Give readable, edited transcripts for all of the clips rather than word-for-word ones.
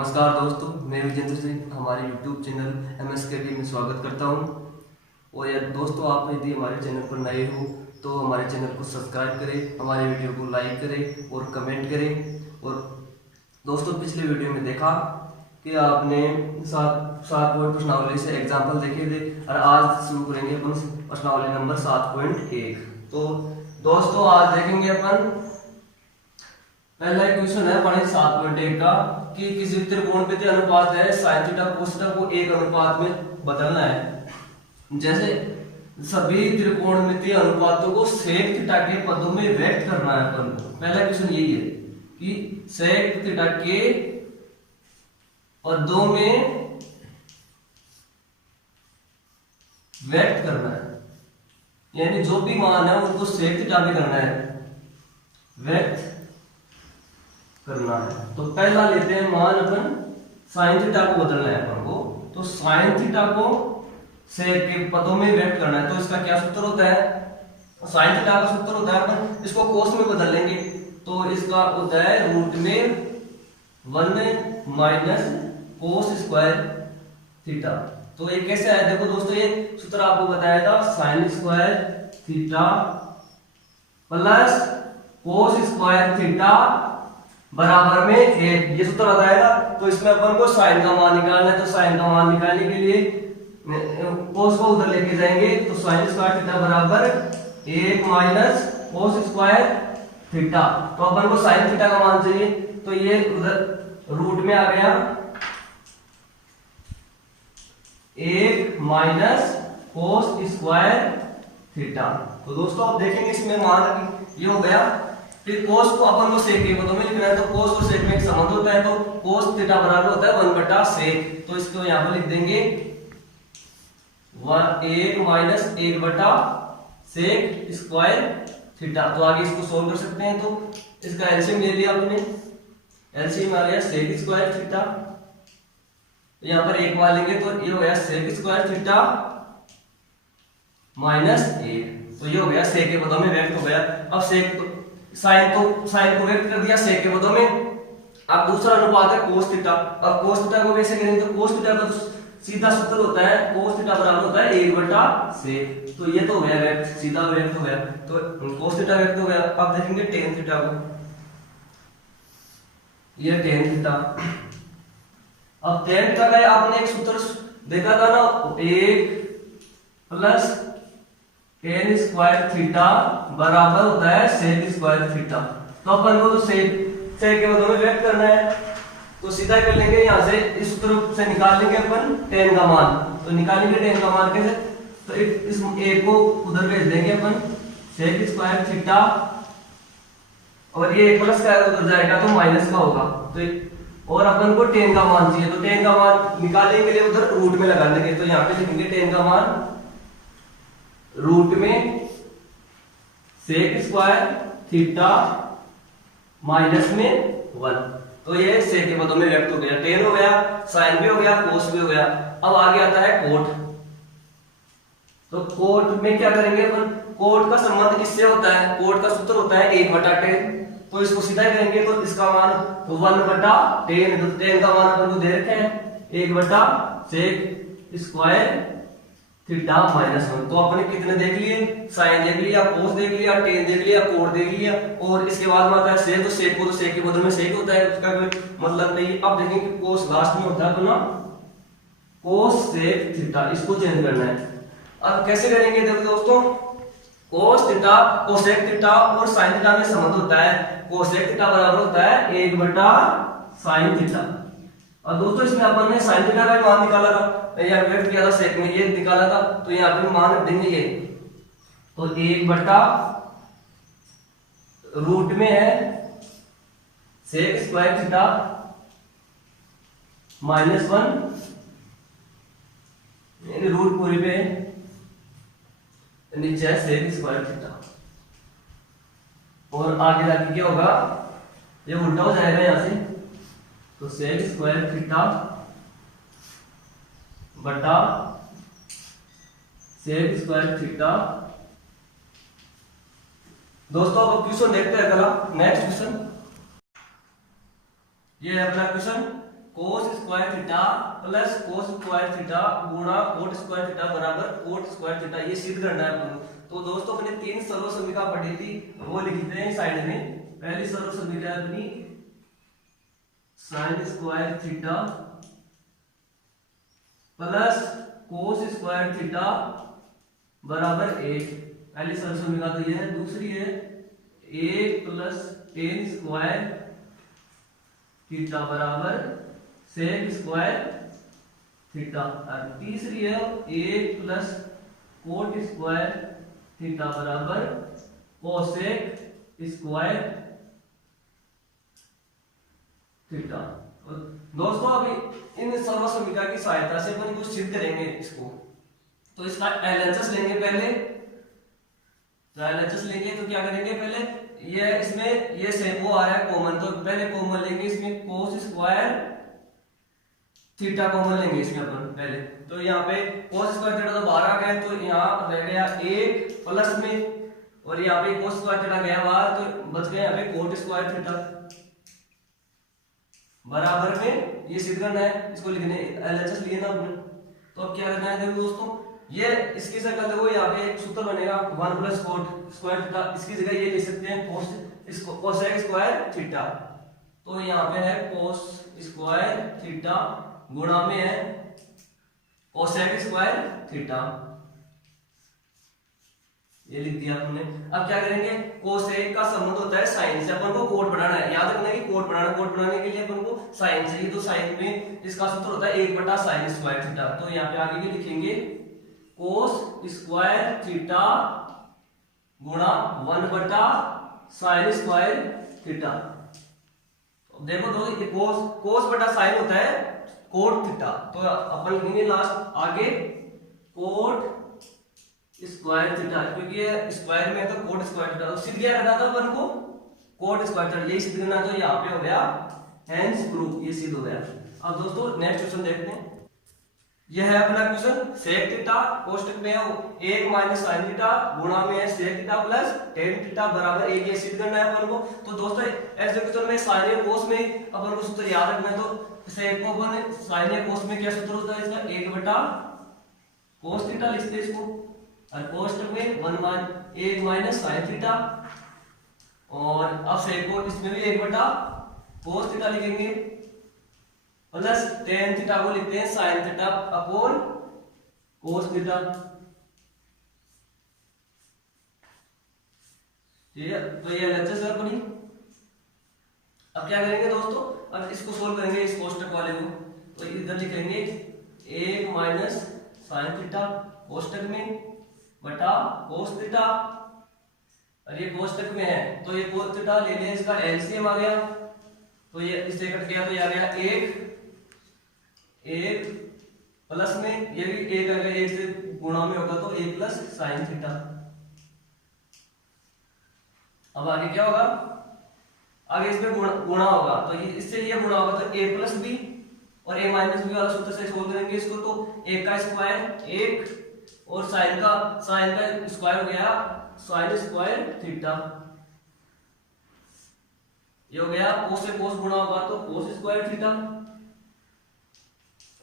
नमस्कार दोस्तों, मैं विजेंद्र सिंह हमारे YouTube चैनल MSKB में स्वागत करता हूं। और यार दोस्तों, आप यदि हमारे चैनल पर नए हो तो हमारे चैनल को सब्सक्राइब करें, हमारे वीडियो को लाइक करें और कमेंट करें। और दोस्तों, पिछले वीडियो में देखा कि आपने सात पॉइंट प्रश्नावली से एग्जाम्पल देखे थे और आज शुरू करेंगे अपन प्रश्नावली नंबर 7.1। तो दोस्तों, आज देखेंगे अपन पहला क्वेश्चन है पढ़े 7.1 का कि किसी त्रिकोणमितीय अनुपात है sin थीटा cos थीटा को एक अनुपात में बदलना है। जैसे सभी त्रिकोणमितीय अनुपातों को sec थीटा के पदों में व्यक्त करना है अपन को। पहला क्वेश्चन यही है कि sec थीटा के पदों में व्यक्त करना है, यानी जो भी मान है उनको sec थीटा में करना है, व्यक्त करना है। तो पहला लेते हैं मान अपन sin थीटा को बदलना है अपन को। तो sin थीटा को sec के पदों में व्यक्त करना है। तो इसका क्या सूत्र होता है? sin थीटा का सूत्र होता है, अपन इसको cos में बदल लेंगे तो इसका होता है रूट में 1 माइनस cos स्क्वायर थीटा। तो ये कैसे आया? देखो दोस्तों, ये सूत्र आपको बताया था sin square theta plus cos square theta बराबर में 1, ये सूत्र बताएगा। तो इसमें अपन को साइन का मान निकालना है। तो साइन का मान निकालने के लिए cos को उधर लेके जाएंगे। तो sin स्क्वायर थीटा बराबर 1 माइनस cos स्क्वायर थीटा। तो अपन को sin थीटा का मान चाहिए, तो ये उधर रूट में आ गया 1 माइनस cos स्क्वायर थीटा। तो दोस्तों, आप देखेंगे इसमें मान ये हो गया। फिर cos को अपन को sec के पदों में लिखना है। तो cos और sec में एक संबंध होता है, तो cos थीटा बराबर होता है 1/sec। तो इसको यहां पर लिख देंगे 1 माइनस 1/sec स्क्वायर थीटा। तो आगे इसको सोल्व कर सकते हैं। तो इसका एलसीएम ले लिया आपने, एलसीएम आ गया sec स्क्वायर थीटा। यहां पर 1 मान लेंगे तो ये हो गया sec स्क्वायर थीटा माइनस 1। तो ये हो गया sec के पदों में व्यक्त हो गया। अब sec साइन को व्यक्त कर दिया sec के पदों में। अब दूसरा अनुपात है cos थीटा। अब cos थीटा को कैसे करेंगे? तो cos थीटा का सीधा सूत्र होता है cos थीटा बराबर होता है 1/sec। तो ये तो हो गया व्यक्त, सीधा व्यक्त हो गया। तो cos थीटा व्यक्त हो गया। अब देखेंगे tan थीटा को, ये tan थीटा। अब tan थीटा का आपने एक सूत्र देखा था ना, 1 प्लस tan स्क्वायर थीटा बराबर होता है sec स्क्वायर थीटा। तो अपन को तो sec के पदों में व्यक्त करना है, तो सीधा कर लेंगे यहां से, इस सूत्र से निकाल लेंगे अपन tan का मान। तो निकालेंगे tan का मान कैसे? तो इस a को उधर भेज देंगे अपन sec स्क्वायर थीटा, और ये प्लस का उधर जाएगा तो माइनस का होगा। तो और अपन को tan का मान चाहिए। तो tan का मान निकालने के लिए उधर रूट में लगा देंगे। तो यहां पे लिखेंगे tan का मान रूट में sec स्क्वायर थीटा माइनस में 1। तो ये sec के पदों में व्यक्त हो गया, tan हो गया, sin भी हो गया, cos भी हो गया। अब आगे आता है cot। तो cot में क्या करेंगे अपन? cot का संबंध इससे होता है, cot का सूत्र होता है 1/tan। तो इसको सीधा करेंगे तो इसका मान 1/tan। तो tan का मान अपन को दे रखे हैं 1/sec स्क्वायर थीटा माइनस 1। तो अपने कितने देख लिए? साइन देख लिया, cos देख लिया, tan देख लिया, cot देख लिया, और इसके बाद में आता है sec। तो sec को तो sec के बदले में sec होता है, उसका कोई मतलब नहीं। अब देखेंगे कि cos लास्ट में होता है तो ना cos sec थीटा, इसको चेंज करना है। अब कैसे करेंगे? देखो दोस्तों, cos थीटा cosec थीटा और sin थीटा में संबंध होता है। cosec थीटा बराबर होता है 1/sin थीटा। और दोस्तों, इसमें अपन ने sin थीटा का मान निकाला था, या व्यक्त किया था sec में, ये निकाला था। तो यहाँ पे मान रख देंगे ये, तो 1/ रूट में है sec स्क्वायर थीटा माइनस 1, यानी रूट पूरी पे नीचे है sec स्क्वायर थीटा। और आगे जाके क्या होगा? ये उल्टा हो जाएगा यहां से। तो sec स्क्वायर थीटा बटा sec स्क्वायर थीटा। दोस्तों, अब क्वेश्चन देखते हैं अगला, नेक्स्ट क्वेश्चन। ये है अपना क्वेश्चन कोस square theta plus cos square theta गुणा कोट स्क्वायर थीटा बराबर कोट स्क्वायर थीटा, ये सिद्ध करना है अपन को। तो दोस्तों अपने 3 सरल समीकरण पढ़ी थी, वो लिखते हैं साइड में। पहली सरल समीकरण अपनी sine square theta plus cos square theta बराबर 1, पहली सरल समीकरण तो ये है। दूसरी है 1 प्लस टेन स्क्वायर थीटा बराबर सेक स्क्वायर थीटा, और तीसरी है 1 प्लस कोट स्क्वायर थीटा बराबर कोसेक स्क्वायर थीटा। दोस्तों अभी इन सर्व समीकरण की सहायता से अपन कुछ सिद्ध करेंगे इसको। तो इसका एलएचएस लेंगे पहले, तो एलएचएस लेंगे तो क्या करेंगे, पहले ये इसमें ये सेम वो आ रहा है कॉमन, तो पहले कॉमन लेंगे इसमें कोस स्क्वायर थीटा कॉमन लेंगे इसमें अपन पहले। तो यहाँ पे कोस स्क्वायर थीटा तो बाहर आ गया, तो यहाँ रह गया 1 प्लस में, और यहाँ पे कोस स्क्वायर थीटा गया बाहर, तो बच गया यहाँ पे कोट स्क्वायर थीटा बराबर में, ये सिद्ध करना है, इसको लिखने एलएचएस लिए ना आपने। तो अब क्या करना है देखो दोस्तों, ये इसकी जगह देखो यहाँ पे एक सूत्र बनेगा 1 प्लस कोट स्क्वायर थीटा, इसकी जगह ये लिख सकते हैं कोसेक स्क्वायर थीटा। तो यहाँ पे है कोस स्क्वायर थीटा गुणा में है कोसेक स्क्वायर थीटा, ये लिख दिया हमने। अब क्या करेंगे, कोसेक का संबंध होता है साइन से, अपन को कोट बनाना है, याद रखना है कि कोट बनाना, कोट बनाने के लिए अपन को साइन चाहिए। तो साइन में इसका सूत्र होता है 1 बटा साइन स्क्वायर थीटा। तो यहाँ पे आगे भी लिखेंगे कोस स्क्वायर थीटा गुणा 1 बटा साइन स्क्वायर थीटा। देखो दोस्तों कोस बटा साइन होता है कोट थीटा, तो अपन लिखेंगे लास्ट आगे कोट स्क्वायर थीटा, क्योंकि ये स्क्वायर में है तो कोट स्क्वायर थीटा। तो सिद्ध क्या करना था अपन को, कोट स्क्वायर थीटा, ये सिद्ध करना, तो यहाँ पे हो गया हेंस प्रूफ, ये सिद्ध हो गया। अब दोस्तों नेक्स्ट क्वेश्चन देखते हैं। यह है अपना क्वेश्चन, सेक थीटा कोष्टक में है 1 माइनस साइन थीटा गुणा में है sec theta plus tan theta बराबर 1, ये सिद्ध करना है अपन को। तो दोस्तों ऐसे क्वेश्चन में साइन या कोस में अपन को सूत्र याद रखना है। तो सेक को अपन साइन या कोस में क्या सूत्र होता है इसका, 1 बटा कोस थीटा लिखते हैं इसको, और कोष्टक में 1 माइनस साइन थीटा, और अब सेक को इसमें भी 1 बटा कोस थीटा लिखेंगे प्लस टेन थीटा को लिखते हैं sine theta upon cos theta. ठीक है, तो ये एलएचएस है अपनी। अब क्या करेंगे दोस्तों, अब इसको सोल्व करेंगे इस कोष्टक वाले को। तो इधर लिखेंगे 1 माइनस साइन थीटा कोष्टक में बटा कोस थीटा, और ये कोष्टक में है तो ये कोस थीटा ले लिया, इसका एलसीएम आ गया, तो ये इससे कट गया, तो ये आ गया 1 प्लस में ये भी 1 आ गया, 1 से गुणा में होगा तो 1 प्लस साइन थीटा। अब आगे क्या होगा, आगे इसमें गुणा होगा, तो ये इससे ये गुणा होगा तो a प्लस बी, और a माइनस बी वाला सूत्र से सोल्व करेंगे इसको, तो 1 का स्क्वायर 1 और साइन का स्क्वायर हो गया साइन स्क्वायर थीटा, ये हो गया कोस से कोस गुणा होगा तो कोस स्क्वायर थीटा।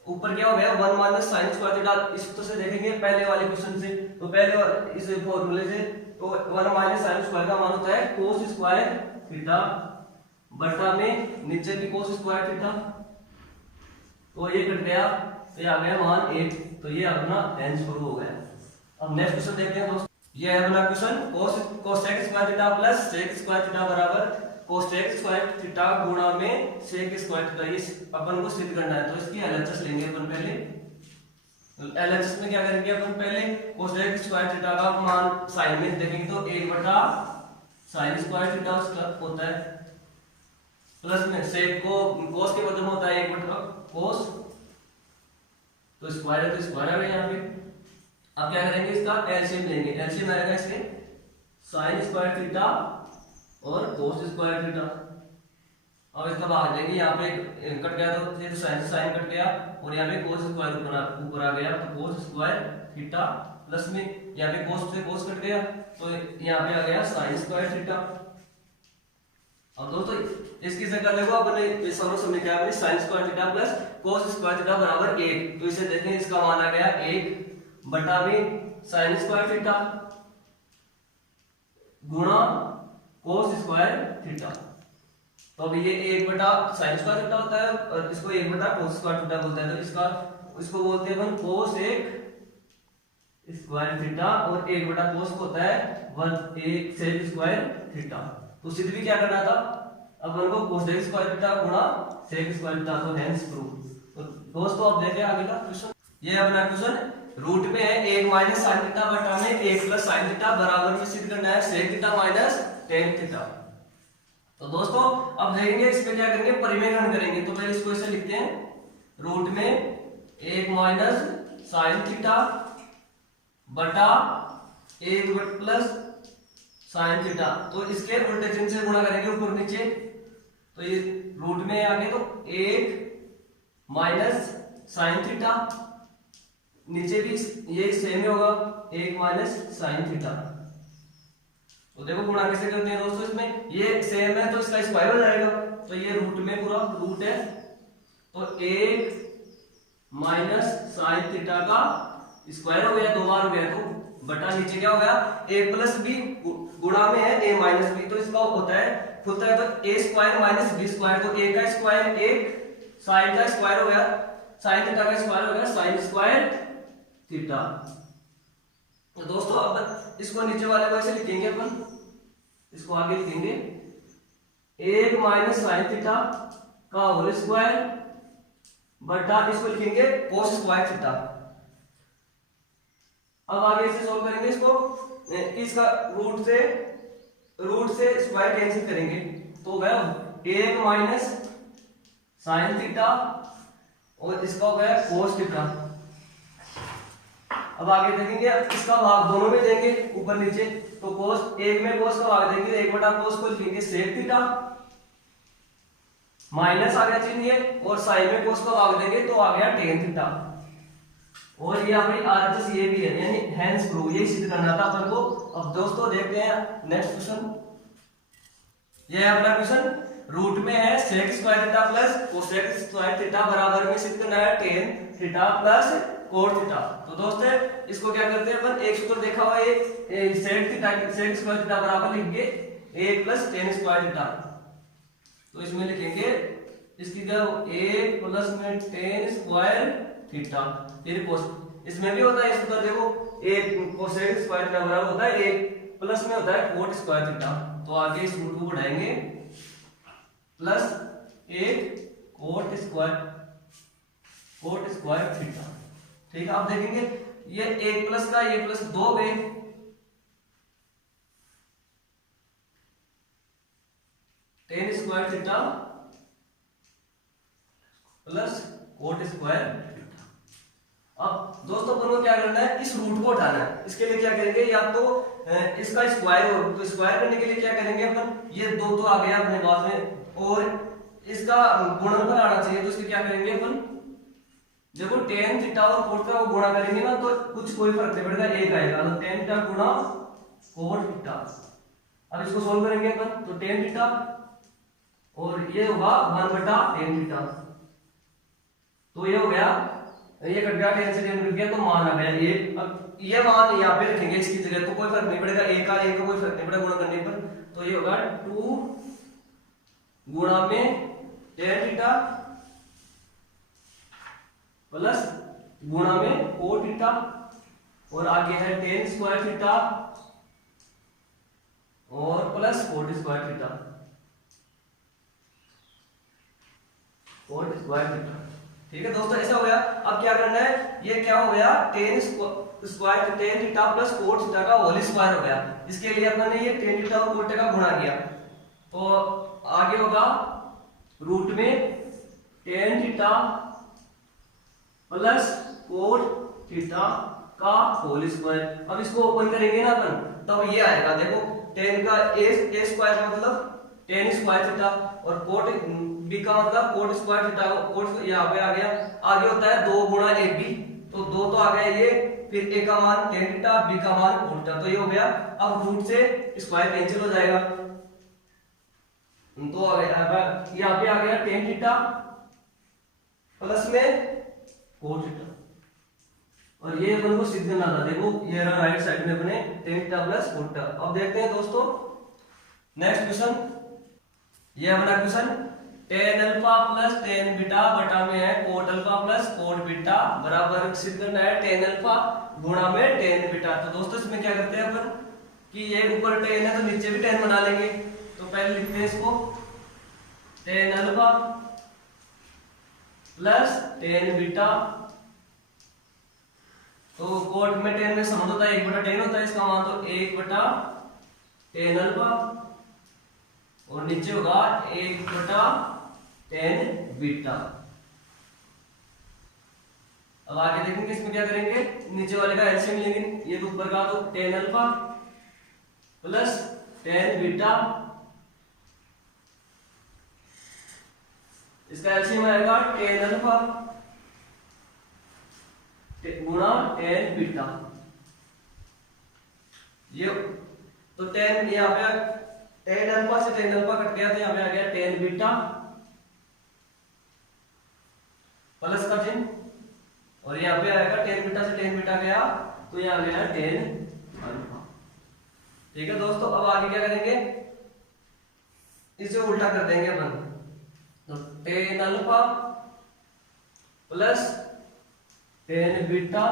ऊपर क्या हो गया 1 माइनस साइन स्क्वायर थीटा, इस सूत्र से देखेंगे पहले वाले क्वेश्चन से, तो पहले इस फॉर्मूले से, तो 1 माइनस साइन स्क्वायर का मान होता है कोस स्क्वायर थीटा बटा में नीचे भी कोस स्क्वायर थीटा, तो ये कट गया, तो ये आ गया मान 1, तो ये अपना आंसर शुरू हो गया। अब नेक्स्ट क्वेश्चन देखते हैं दोस्तों। ये है अपना question, cosec square theta plus sec square theta बराबर कोसेक स्क्वायर थीटा गुणा में सेक स्क्वायर थीटा, ये अपन को सिद्ध करना है। तो इसकी एलएचएस लेंगे अपन पहले। एलएचएस में क्या करेंगे अपन, पहले कोसेक स्क्वायर थीटा का मान साइन में देखेंगे तो 1 बटा साइन स्क्वायर थीटा उसका होता है, प्लस में सेक को कोस के बदले में होता है 1 बटा कोस, तो स्क्वायर है तो स्क्वायर आ गया यहाँ पे। अब क्या करेंगे, इसका एलसीएम लेंगे, एलसीएम आएगा इसके साइन स्क्वायर थीटा और कोस स्क्वायर थीटा। अब इसका भाग देंगे, यहाँ पे कट गया तो ये साइन कट गया, और यहाँ पे कोस स्क्वायर ऊपर आ गया, तो कोस स्क्वायर थीटा प्लस में यहाँ पे कोस से कोस कट गया, तो यहाँ पे आ गया साइन स्क्वायर थीटा। अब दोस्तों इसकी जगह देखो अपने सॉल्यूशन में क्या है, sin square theta plus cos square theta बराबर 1। तो इसे देखें, इसका मान आ गया 1 बटा में sin स्क्वायर थीटा गुणा cos स्क्वायर थीटा। तो अब ये 1 बटा sin स्क्वायर थीटा होता है और इसको 1 बटा cos स्क्वायर थीटा बोलते हैं। तो इसको बोलते हैं अपन cos 1 स्क्वायर थीटा और 1 बटा cos को होता है 1 sec स्क्वायर थीटा। तो सिद्ध भी क्या करना था, अपन को cos स्क्वायर थीटा गुणा sec स्क्वायर थीटा, तो हेंस प्रूव। तो दोस्तों अब देखिए आगे का क्वेश्चन। ये अपना क्वेश्चन रूट में है 1 माइनस साइन थीटा बटा में 1 प्लस साइन थीटा बराबर में सिद्ध करना है sec theta minus tan theta. तो दोस्तों अब देखेंगे इसमें क्या करेंगे, परिमेय ग्रहण करेंगे। तो पहले इसको ऐसे लिखते हैं, रूट में 1 माइनस साइन थीटा बटा 1 प्लस साइन थीटा। तो इसके उल्टे चिन्ह से गुणा करेंगे ऊपर नीचे। तो ये रूट में आगे तो 1 माइनस साइन थीटा, नीचे भी ये सेम ही होगा 1 माइनस साइन थीटा। तो देखो गुणा कैसे करते हैं दोस्तों, इसमें ये सेम है तो इसका स्क्वायर हो जाएगा। तो ये रूट में पूरा रूट है, तो 1 माइनस साइन थीटा का स्क्वायर हो गया, 2 बार हो गया, तो बटा नीचे क्या हो गया, a प्लस बी गुणा में है a माइनस बी। तो इसका होता है खुलता है तो a square minus B square. तो a का स्क्वायर 1, साइन का स्क्वायर हो गया, साइन थीटा का स्क्वायर हो गया साइन स्क्वायर थीटा। तो दोस्तों अब इसको नीचे वाले को ऐसे लिखेंगे अपन, इसको आगे लिखेंगे 1 माइनस साइन थीटा का होल स्क्वायर बटा इसको लिखेंगे cos स्क्वायर थीटा। अब आगे इसे सॉल्व करेंगे, इसको इसका रूट से स्क्वायर कैंसिल करेंगे तो हो गया 1 माइनस साइन थीटा और इसका हो गया cos थीटा। अब आगे देखेंगे इसका भाग दोनों में देंगे ऊपर नीचे। तो cos एक में cos का भाग देंगे 1 बटा cos को लिखेंगे sec थीटा, माइनस आ गया चिन्ह ये, और साइन में cos का भाग देंगे तो आ गया tan थीटा। और ये अपनी आरएचएस ये भी है, यानी हेंस प्रूव, ये सिद्ध करना था अपन को। अब दोस्तों देखते हैं नेक्स्ट क्वेश्चन। ये है अपना क्वेश्चन, रूट में है sec square theta plus cosec square theta बराबर में सिद्ध करना है tan theta plus cot theta. तो दोस्तों इसको क्या करते हैं अपन, एक सूत्र देखा हुआ है sec स्क्वायर थीटा बराबर लिखेंगे 1 प्लस tan स्क्वायर थीटा। तो इसमें लिखेंगे इसकी क्या 1 प्लस में tan स्क्वायर थीटा, फिर cos। इसमें भी होता है सूत्र देखो, 1 cosec स्क्वायर थीटा बराबर होता है 1 प्लस में होता है cot स्क्वायर थीटा। तो आगे इस रूट को बढ़ाएंगे प्लस 1 cot स्क्वायर थीटा। ठीक है, आप देखेंगे ये 1 प्लस का 1 प्लस 2 गए, tan square theta plus cot square theta. अब दोस्तों अपन को क्या करना है, इस रूट को हटाना है। इसके लिए क्या करेंगे, या तो इसका स्क्वायर हो, तो स्क्वायर करने के लिए क्या करेंगे अपन, ये 2 तो आ गया अपने पास में, और इसका गुणनफल आना चाहिए। तो इसके क्या करेंगे अपन, देखो tan थीटा और cot का गुणा करेंगे ना तो कुछ कोई फर्क नहीं पड़ेगा, एक आएगा। तो tan थीटा गुणा cot थीटा। अब इसको सोल्व करेंगे अपन, तो tan थीटा और ये होगा 1 बटा tan थीटा। तो ये हो गया, ये कट गया, tan से tan कट गया, तो मान आ गया ये। अब ये मान यहाँ पे रखेंगे इसकी जगह, तो कोई फर्क नहीं पड़ेगा, एक का कोई फर्क नहीं पड़ेगा गुणा करने पर। तो ये होगा 2 गुणा में tan थीटा प्लस गुणा में cot थीटा, और आगे है tan स्क्वायर थीटा और plus cot square theta, cot square theta. ठीक है दोस्तों, ऐसा हो गया। अब क्या करना है, ये क्या हो गया, tan square tan theta plus cot theta का होल स्क्वायर हो गया। इसके लिए अपन ने ये tan थीटा और cot का गुणा किया, तो आगे होगा रूट में tan theta plus cot theta का होल स्क्वायर। अब इसको ओपन करेंगे ना अपन, तब ये आएगा, देखो tan का a स्क्वायर का मतलब tan स्क्वायर थीटा, और cot b का मतलब cot स्क्वायर थीटा, cot यहाँ पे आ गया। आगे होता है 2 गुणा ab, तो 2 तो आ गया ये, फिर a का मान tan थीटा, b का मान cot थीटा। तो ये हो गया। अब रूट से स्क्वायर कैंसिल हो जाएगा, तो यहाँ पे आ गया टेन थीटा प्लस में कोट थीटा, और ये अपन को सिद्ध करना था। देखो ये रहा राइट साइड में अपने tan theta plus cot theta. अब देखते हैं दोस्तों नेक्स्ट क्वेश्चन। ये अपना question tan alpha plus tan beta बटा में है coat alpha plus coat beta बराबर सिद्ध करना है टेन अल्फा गुणा में टेन बीटा। तो दोस्तों इसमें क्या करते हैं अपन कि ये ऊपर टेन है तो नीचे भी टेन बना लेंगे। तो पहले लिखते हैं इसको tan alpha plus tan beta. तो कोट में टेन में सम होता है 1/10 होता है, इसका मान तो 1/10 अल्फा और नीचे होगा 1/10 बीटा। अब आगे देखेंगे इसमें क्या करेंगे, नीचे वाले का एलसीएम लेंगे। ये तो ऊपर का तो 10 अल्फा प्लस 10 बीटा, इसका एलसीएम आएगा 10 अल्फा गुणा 10 बीटा। ये तो 10 यहाँ पे 10 अल्फा से 10 अल्फा कट गया तो यहाँ पे आ गया 10 बीटा प्लस का चिन्ह, और यहाँ पे आएगा 10 बीटा से 10 बीटा गया तो यहाँ गया 10 अल्फा। ठीक है दोस्तों, अब आगे क्या करेंगे, इसे उल्टा कर देंगे अपन। तो 10 अल्फा प्लस 10 बीटा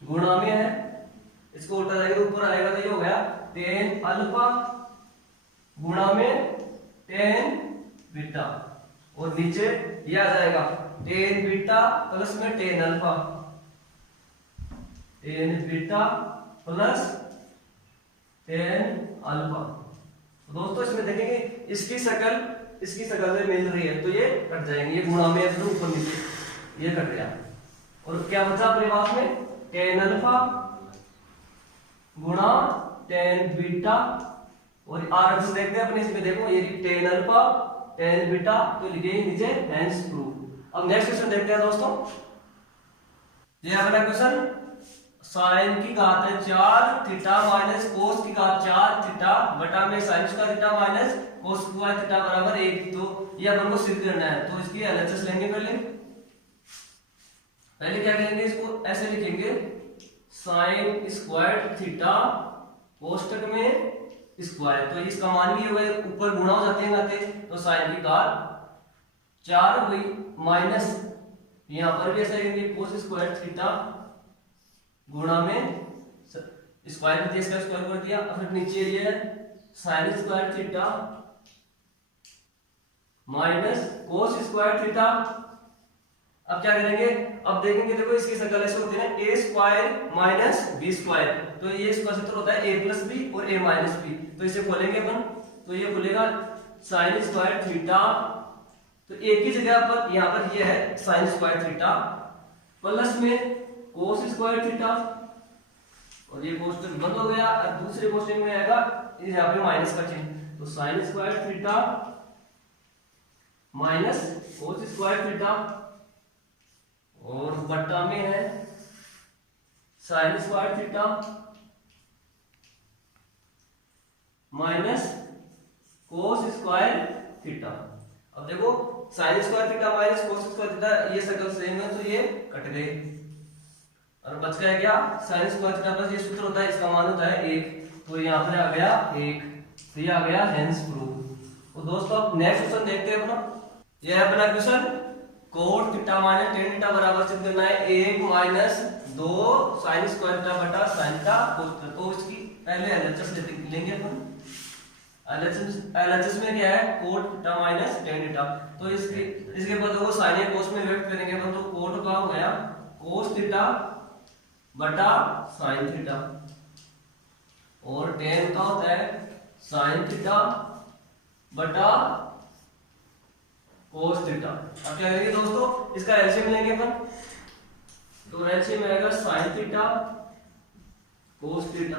गुणा में है, इसको उल्टा जाएगा तो ऊपर आएगा तो ये हो गया 10 अल्फा गुणा में 10 बीटा, और नीचे ये आ जाएगा 10 बीटा प्लस में 10 अल्फा, 10 बीटा प्लस 10 अल्फा। तो दोस्तों इसमें देखेंगे इसकी शक्ल में मिल रही है तो ये कट जाएंगे, ये गुणा में तो ऊपर नीचे ये कट गया, और क्या बचा अपने पास में 10 अल्फा गुणा 10 बीटा, और आर देखते हैं अपने इसमें, देखो ये 10 अल्फा 10 बीटा तो लिखे नीचे हेंस प्रूव। अब नेक्स्ट क्वेश्चन देखते हैं दोस्तों। ये अपना क्वेश्चन साइन की घात है 4 थीटा माइनस कोस की घात 4 थीटा बटा में साइन का थीटा माइनस कोस स्क्वायर थीटा बराबर 1। तो ये अपन को सिद्ध करना है, तो इसकी एलएचएस लेंगे। पहले क्या करेंगे, इसको ऐसे लिखेंगे साइन स्क्वायर थीटा कोष्टक में स्क्वायर, तो इसका मान भी होगा ऊपर गुणा हो जाते हैं गाते, तो साइन की घात 4 हुई माइनस यहां पर भी ऐसा लिखेंगे कोस स्क्वायर थीटा गुणा में स्क्वायर में इसका स्क्वायर कर दिया, फिर नीचे ये साइन स्क्वायर थीटा माइनस कोस स्क्वायर थीटा। अब क्या करेंगे, अब देखेंगे, देखो इसकी शक्ल ऐसे होती है ए स्क्वायर माइनस बी स्क्वायर, तो ये इसका सूत्र होता है ए प्लस बी और ए माइनस बी। तो इसे खोलेंगे अपन, तो ये खुलेगा साइन स्क्वायर थीटा, तो एक ही जगह पर यहाँ पर ये है साइन स्क्वायर थीटा प्लस में कोस स्क्वायर थीटा, और ये कोष्टक बंद हो गया, और दूसरे कोष्टक में आएगा यहाँ पे माइनस का चिन्ह, तो साइन स्क्वायर थीटा माइनस कोस स्क्वायर थीटा, और बट्टा में है साइन स्क्वायर थीटा माइनस कोस स्क्वायर थीटा। अब देखो साइन स्क्वायर थीटा माइनस कोस स्क्वायर थीटा ये शक्ल सेम है तो ये कट गए, और बच गया क्या साइन स्क्वायर थीटा प्लस ये सूत्र होता है, इसका मान होता है 1, तो यहाँ पर आ गया 1, तो ये आ गया हेंस प्रूव। तो दोस्तों अब नेक्स्ट क्वेश्चन देखते हैं अपना। ये है अपना question cot theta minus ten theta बराबर सिद्ध करना है 1 माइनस 2 साइन स्क्वायर थीटा बटा साइन थीटा कोस थीटा। तो इसकी पहले एलएचएस लेंगे अपन। एलएचएस में क्या है cot theta minus tan theta, तो इसके पदों को साइन या कोस में व्यक्त करेंगे अपन, तो कोट का हो गया कोस थीटा बटा साइन थीटा, और टेन का होता है साइन थीटा बटा कोस थीटा। अब क्या करेंगे दोस्तों, इसका एलसीएम लेंगे अपन, तो एलसीएम आएगा sine theta cos theta,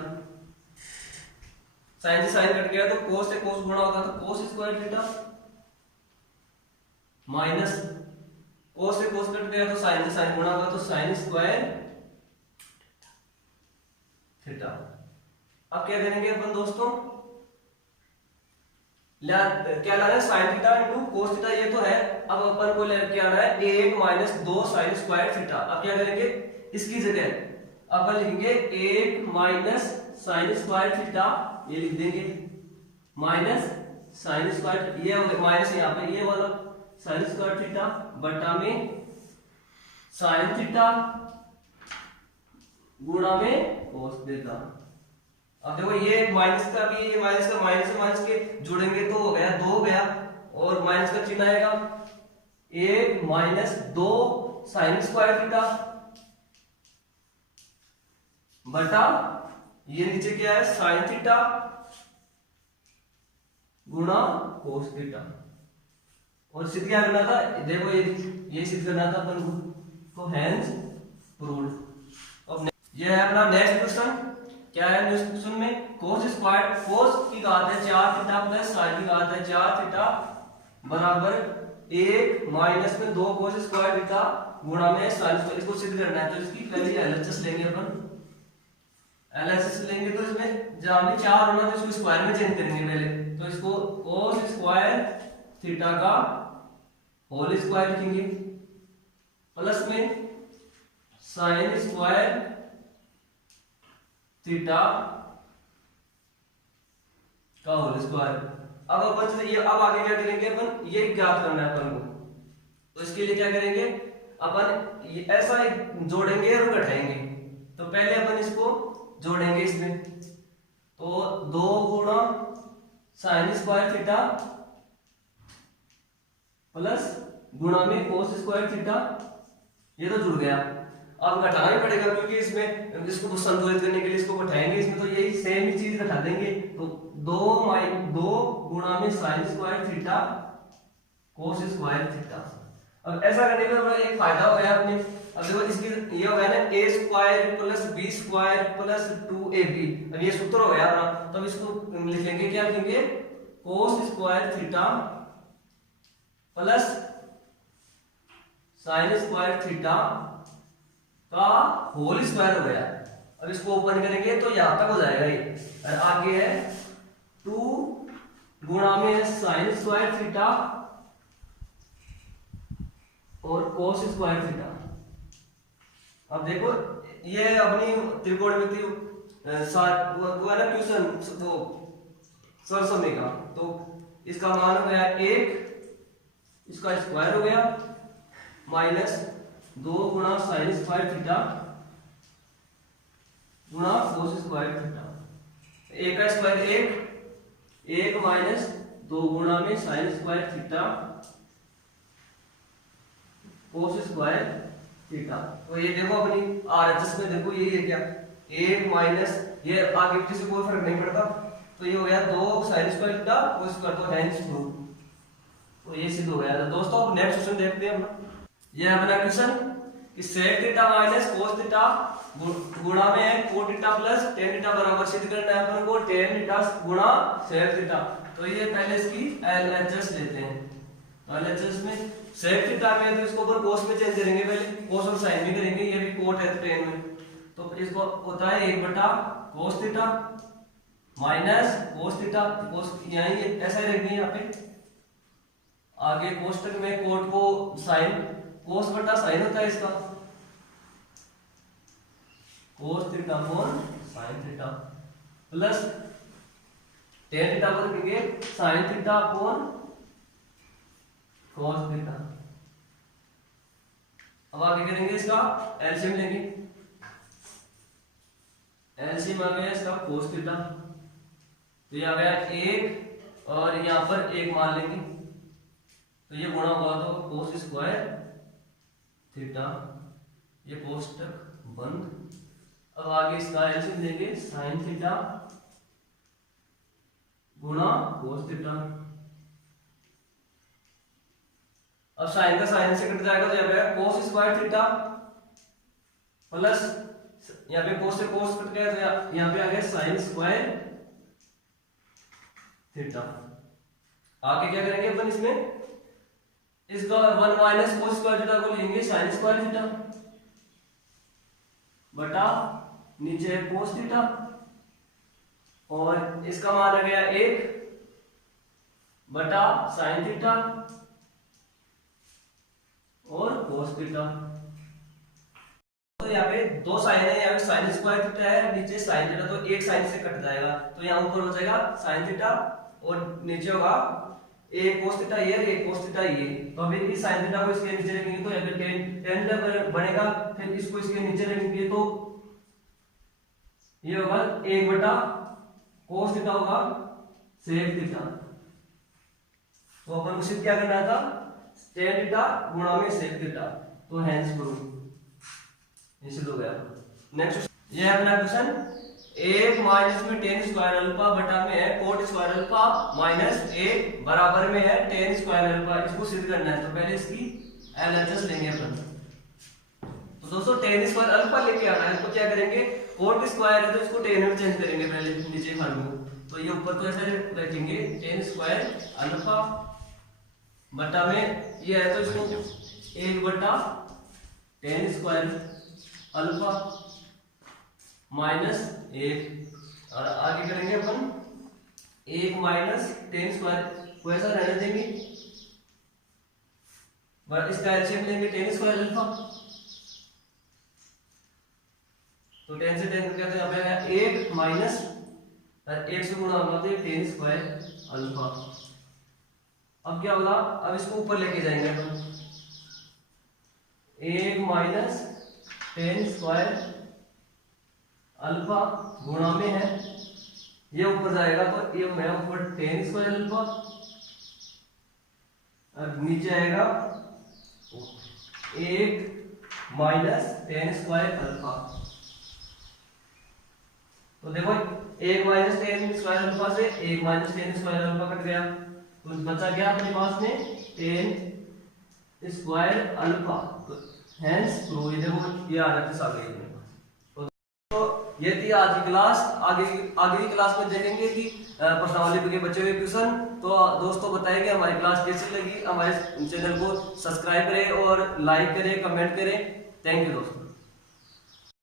sine से साइन कट गया तो कोस से कोस गुणा होगा तो cos square theta minus cos से कोस कट गया तो साइन से साइन गुणा होगा तो साइन स्क्वायर थीटा। अब क्या करेंगे अपन दोस्तों, क्या लाना है, sine theta into cos theta, ये तो है। अब अपन को लेके आना है 1 माइनस 2 साइन स्क्वायर थीटा। अब क्या करेंगे, इसकी जगह अपन लिखेंगे 1 माइनस साइन स्क्वायर थीटा, ये लिख देंगे माइनस साइन स्क्वायर, ये माइनस यहाँ पे ये वाला साइन स्क्वायर थीटा बटा में साइन थीटा गुणा में कोस थीटा। अब देखो ये माइनस का भी, ये माइनस का माइनस से माइनस के जुड़ेंगे तो हो गया 2 हो गया, और माइनस का चिन्ह आएगा 1 माइनस 2 साइन स्क्वायर थीटा बटा ये नीचे क्या है साइन थीटा गुणा कोस थीटा। और सिद्ध क्या करना था, देखो ये सिद्ध करना था अपन को, तो हेंस प्रूव्ड। अब ये है अपना नेक्स्ट क्वेश्चन। क्या है नेक्स्ट क्वेश्चन में, कोस स्क्वायर, कोस की घात है 4 थीटा प्लस साइन की घात है 4 थीटा बराबर 1 माइनस में 2 कोस स्क्वायर थीटा गुणा में साइन स्क्वायर। इसको सिद्ध करना है तो इसकी पहले एलएचएस लेंगे अपन। एलएचएस लेंगे तो इसमें जहां भी 4 होना तो इसको स्क्वायर में चेंज करेंगे पहले, तो इसको कोस स्क्वायर थीटा का होल स्क्वायर लिखेंगे प्लस में साइन स्क्वायर थीटा का होल स्क्वायर। अब अपन ये अब आगे क्या करेंगे, अपन ये ज्ञात करना है अपन को, तो इसके लिए क्या करेंगे अपन, ये ऐसा जोड़ेंगे और घटाएंगे। तो पहले अपन इसको जोड़ेंगे इसमें, तो 2 गुणा साइन स्क्वायर थीटा प्लस गुणा में कोस स्क्वायर थीटा, ये तो जुड़ गया। अब घटाना ही पड़ेगा क्योंकि इसमें इसको संतुलित करने के लिए इसको घटाएंगे इसमें, तो यही सेम ही चीज घटा देंगे। तो 2 गुणा में sine square theta cos square theta. अब ऐसा करने का एक फायदा हो गया अपने, अब देखो इसकी ये हो गया ना a square plus b square plus 2ab। अब ये सूत्र हो गया अपना, तो अब इसको लिखेंगे, क्या लिखेंगे, कोस square theta plus sine square theta का होल स्क्वायर हो गया। अब इसको ओपन करेंगे तो यहां तक हो जाएगा ये, और आगे है 2 गुणा में साइन स्क्वायर थीटा और कोस स्क्वायर थीटा। अब देखो ये अपनी त्रिकोणमिति वो है ना ट्यूशन वो सरसमी का, तो इसका मान हो गया 1, इसका स्क्वायर हो गया माइनस 2 गुणा साइन स्क्वायर थीटा गुणा कोस स्क्वायर थीटा। एक का स्क्वायर 1 माइनस 2 गुणा में sine square theta cos square theta. तो ये देखो अपनी आरएचएस में देखो ये क्या 1 माइनस, ये आगे पीछे से कोई फर्क नहीं पड़ता, तो ये हो गया 2 sine square theta cos square, तो हेंस प्रूव्ड। तो ये सिद्ध हो गया। तो दोस्तों अब नेक्स्ट क्वेश्चन देखते हैं हम। ये है अपना क्वेश्चन कि sec theta minus cos theta गुणा में है cot theta plus tan theta बराबर सिद्ध करना है अपन को टेन थीटा गुणा सेक थीटा। तो ये पहले इसकी एलएचएस लेते हैं। तो एलएचएस में सेक थीटा में तो इसको अपन कोस में चेंज करेंगे, पहले कोस और साइन भी करेंगे, ये भी कोट है टेन में, तो इसको होता है 1 बटा cos theta minus cos theta, cos यहां ये ऐसा ही रखेंगे यहाँ पे, आगे कोष्टक में कोट को साइन, कोस बटा साइन होता है इसका, cos theta upon sine theta plus tan theta पर रखेंगे sine theta upon cos theta. अब आगे करेंगे इसका एलसीएम लेंगे, एलसीएम आ गया इसका कोस थीटा, तो ये आ गया 1 और यहां पर 1 मान लेंगे, तो ये गुणा हुआ तो कोस स्क्वायर थीटा, ये कोष्टक बंद। अब आगे इसका एलसीएम लेंगे साइन थीटा गुणा कोस थीटा। अब साइन का साइन से कट जाएगा, तो यहाँ पे कोस स्क्वायर थीटा प्लस यहाँ पे कोस से कोस कट गया, तो यहाँ पे आ गया साइन स्क्वायर थीटा। आगे क्या करेंगे अपन इसमें, इसका 1 माइनस कोस स्क्वायर थीटा को लेंगे साइन स्क्वायर थीटा बटा नीचे कोस थीटा, और इसका मान आ गया 1 बटा साइन थीटा और कोस थीटा। तो यहाँ पे दो साइन है, यहाँ पे साइन स्क्वायर थीटा है, नीचे साइन थीटा, तो एक साइन से कट जाएगा, तो यहाँ ऊपर हो जाएगा साइन थीटा और नीचे होगा एक कोस थीटा ये और एक कोस थीटा ये। तो अभी इस साइन थीटा को इसके नीचे रखेंगे तो यहाँ पे टेन थीटा बनेगा, फिर इसको इसके नीचे रखेंगे तो ये होगा एक बटा कोस थीटा होगा सेक थीटा। तो अपन को सिर्फ क्या करना था, टेन थीटा गुणा में सेक थीटा, तो हेंस प्रूफ इसे हो गया। नेक्स्ट ये है अपना क्वेश्चन, एक माइनस में टेन स्क्वायर अल्फा बटा में है कोट स्क्वायर अल्फा माइनस एक बराबर में है टेन स्क्वायर अल्फा, इसको सिद्ध करना है। तो पहले इसकी एलएचएस लेंगे अपन। तो दोस्तों टेन स्क्वायर अल्फा लेके आना है, तो क्या करेंगे, कोट स्क्वायर है तो इसको टेन में चेंज करेंगे पहले नीचे हर में, तो ये ऊपर तो ऐसे रखेंगे टेन स्क्वायर अल्फा बटा में ये है तो इसको एक बटा टेन स्क्वायर अल्फा माइनस एक, और आगे करेंगे अपन एक माइनस टेन स्क्वायर को ऐसा रहने देंगे, इसका एलसीएम लेंगे टेन स्क्वायर अल्फा, तो टेन से टेन क्या यहाँ पे एक माइनस एक से गुणा होगा तो टेन स्क्वायर अल्फा। अब क्या होगा, अब इसको ऊपर लेके जाएंगे अपन, एक माइनस टेन स्क्वायर अल्फा गुणा में है ये ऊपर जाएगा तो ये मैं ऊपर टेन स्क्वायर अल्फा और नीचे आएगा एक माइनस टेन स्क्वायर अल्फा। तो देखो एक माइनस टेन स्क्वायर अल्फा से एक minus ten square alpha cut गया, तो बचा क्या अपने पास में टेन स्क्वायर अल्फा। तो हेंस तो ये देखो ये आ जाते सारे अपने पास। तो ये थी आज की क्लास। आगे की क्लास में देखेंगे कि प्रश्नावली के बचे हुए क्वेश्चन। तो दोस्तों बताएं कि हमारी क्लास कैसी लगी, हमारे चैनल को सब्सक्राइब करें और लाइक करें, कमेंट करें। थैंक यू दोस्तों।